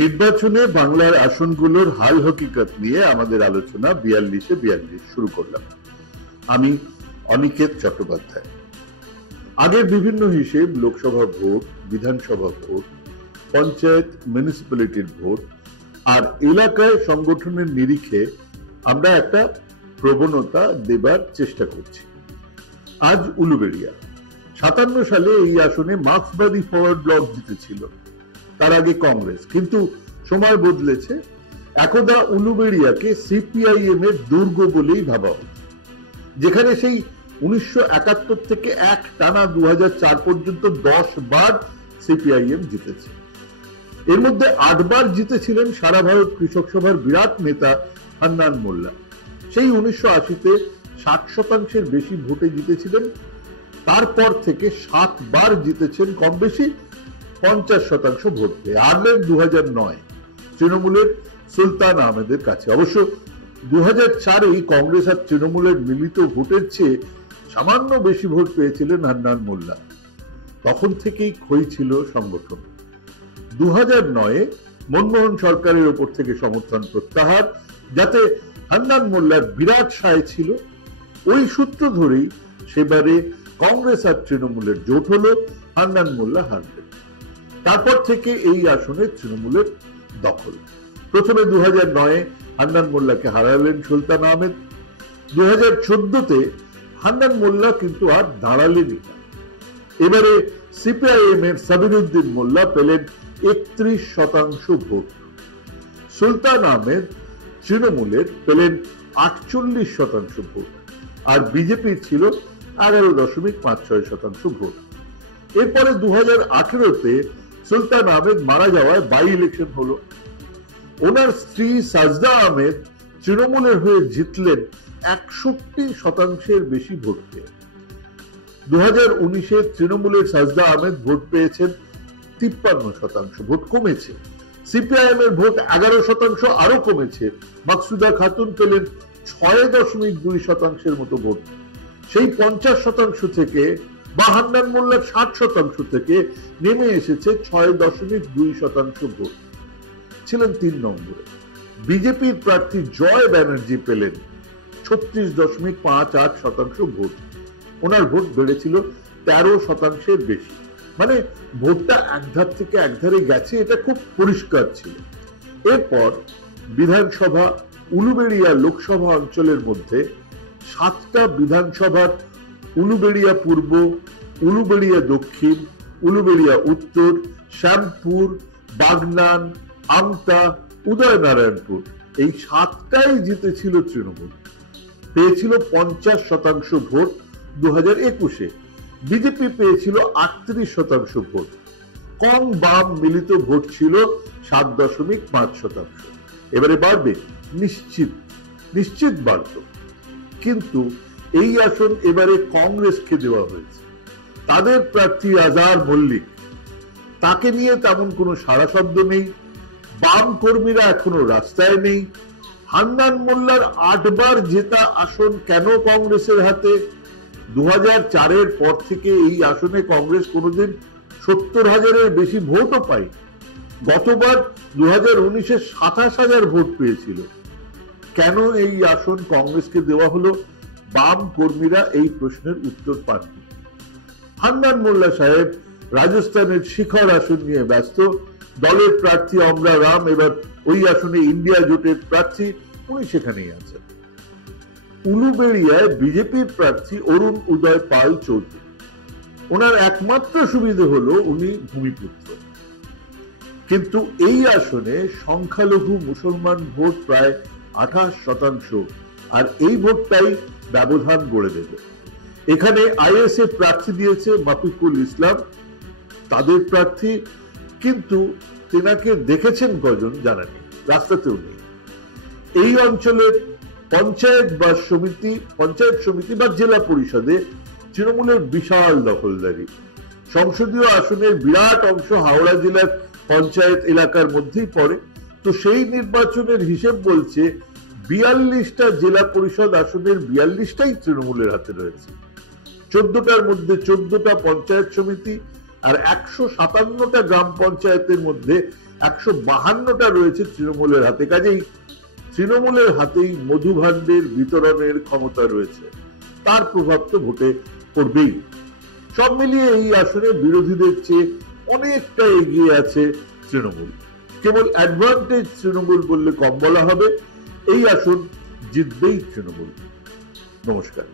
নির্বাচনে বাংলার আসনগুলোর হাল হকিকত নিয়ে আমাদের আলোচনা 42 শুরু করলাম। আমি অনিকেত চট্টোপাধ্যায়। আগের বিভিন্ন হিসেব, লোকসভা ভোট, বিধানসভা ভোট, পঞ্চায়েত মিউনিসিপ্যালিটির ভোট আর এলাকায় সংগঠনের নিরিখে আমরা একটা প্রবণতা দেবার চেষ্টা করছি। আজ উলুবেড়িয়া। 57 সালে এই আসনে মার্ক্সবাদী ফরওয়ার্ড ব্লক জিতেছিল, তার আগে কংগ্রেস। কিন্তু সময় বদলেছে। একদা উলুবেড়িয়াকে সিপিআইএম এর দুর্গ বলেই ভাবা হতো, যেখানে সেই 1971 থেকে এক টানা 2004 পর্যন্ত 10 বার সিপিআইএম জিতেছে। এর মধ্যে 8 বার জিতেছিলেন সারা ভারত কৃষক সভার বিরাট নেতা হান্নান মোল্লা। সেই 1980-তে 60% বেশি ভোটে জিতেছিলেন। তারপর থেকে 7 বার জিতেছেন কম বেশি 50% ভোট পেয়ে। হারলেন 2009 তৃণমূলের সুলতান আহমেদের কাছে। অবশ্য 2004-এ কংগ্রেস আর তৃণমূলের মিলিত ভোটের চেয়ে সামান্য বেশি ভোট পেয়েছিলেন হান্নান মোল্লা। তখন থেকেই ক্ষয়ী ছিল সংগঠন। 2009-এ মনমোহন সরকারের উপর থেকে সমর্থন প্রত্যাহার, যাতে হান্নান মোল্লার বিরাট সায় ছিল। ওই সূত্র ধরেই সেবারে কংগ্রেস আর তৃণমূলের জোট হলো, হান্নান মোল্লা হারলেন। তারপর থেকে এই আসনে তৃণমূলের দখল। প্রথমে 2009-এ হান্নান মোল্লাকে হারালেন সুলতান আহমেদ। 2014-তে হান্নান মোল্লা কিন্তু আর দাঁড়ালেনই না। এবারে সিপিআইএম এর সাবিরুদ্দিন মোল্লা পেলেন 31% ভোট। সুলতান আহমেদ তৃণমূলের পেলেন 48% ভোট, আর বিজেপির ছিল 11.56% ভোট। এরপরে 2018-তে সুলতান আহমেদ মারা যাওয়ায় বাই ইলেকশন হলো। ওনার স্ত্রী সাজদা আহমেদ তৃণমূলের হয়ে জিতলেন 61% বেশি ভোট পেয়ে। 2019-এ তৃণমূলের সাজদা আহমেদ ভোট পেয়েছেন 53%, ভোট কমেছে। সিপিআইএম এর ভোট 11%, আরো কমেছে। মাকসুদা খাতুন পেলেন 6.2% মতো ভোট। সেই 50% থেকে বা হান্নান মোল্লার 60% থেকে নেমে এসেছে 6.2% ভোট। ছিলেন 3 নম্বরে। বিজেপির প্রার্থী জয় ব্যানার্জি পেলেন 36.58% ভোট। ওনার ভোট বেড়েছিল 13% বেশি। মানে ভোটটা একধার থেকে একধারে গেছে, এটা খুব পরিষ্কার ছিল। এরপর বিধানসভা, উলুবেড়িয়া লোকসভা অঞ্চলের মধ্যে 7টা বিধানসভার উলুবেড়িয়া পূর্ব, উলুবেড়িয়া দক্ষিণ, উলুবেড়িয়া উত্তর, শ্যামপুর, বাগনান, আমতা, উদয়নারায়ণপুর, এই 7টাই জিতেছিল তৃণমূল। পেয়েছিল 50% ভোট 2021-এ। বিজেপি পেয়েছিল 38% ভোট। কম বাম মিলিত ভোট ছিল 7.5%। এবারে বাড়বে, নিশ্চিত বাড়ত। কিন্তু এই আসন এবারে কংগ্রেসকে দেওয়া হয়েছে। তাদের প্রার্থী আজহার মল্লিক, তাকে নিয়ে তেমন কোনো সাড়া শব্দ নেই। বাম কর্মীরা এখনো রাস্তায় নেই। হান্নান মোল্লার 8 বার জেতা আসন কেন কংগ্রেসের হাতে? 2004-এর পর থেকে এই আসনে কংগ্রেস কোনোদিন 70,000-এর বেশি ভোটও পায়। গতবার 2019-এ 27,000 ভোট পেয়েছিল। কেন এই আসন কংগ্রেসকে দেওয়া হলো? বাম কর্মীরা এই প্রশ্নের উত্তর পাননি। হান্নান মোল্লা সাহেব রাজস্থানের শিখর আসন নিয়ে ব্যস্ত। দলের প্রার্থী অমরা রাম এবার ওই আসনে ইন্ডিয়া জোটের প্রার্থী, উনি সেখানেই আছেন। উলুবেড়িয়ায় বিজেপির প্রার্থী অরুণ উদয় পাল চৌধুরী। ওনার একমাত্র সুবিধা হলো উনি ভূমিপুত্র। কিন্তু এই আসনে সংখ্যালঘু মুসলমান ভোট প্রায় 28%, আর এই ভোটটাই ব্যবধান গড়ে দেবে। এখানে আইএসএফ প্রার্থী দিয়েছে মাফিকুল ইসলাম, তাদের প্রার্থী, কিন্তু তেনাকে দেখেছেন কজন জানা নেই, রাস্তাতেও নেই। এই অঞ্চলের পঞ্চায়েত সমিতি বা জেলা পরিষদে তৃণমূলের বিশাল দখলদারি। সংসদীয় আসনের বিরাট অংশ হাওড়া জেলার পঞ্চায়েত এলাকার মধ্যেই পড়ে। তো সেই নির্বাচনের হিসেব বলছে 42টা জেলা পরিষদ আসনের 42টাই তৃণমূলের হাতে রয়েছে। 14টার মধ্যে 14টা পঞ্চায়েত সমিতি আর 157টা গ্রাম পঞ্চায়েতের মধ্যে 152টা রয়েছে তৃণমূলের হাতে। কাজেই তৃণমূলের হাতেই মধুভাণ্ডের বিতরণের ক্ষমতা রয়েছে, তার প্রভাব তো ভোটে পড়বেই। সব মিলিয়ে এই আসনে বিরোধীদের চেয়ে অনেকটা এগিয়ে আছে তৃণমূল। কেবল অ্যাডভান্টেজ তৃণমূল বললে কম বলা হবে। এই আসন জিতবেই তৃণমূল। নমস্কার।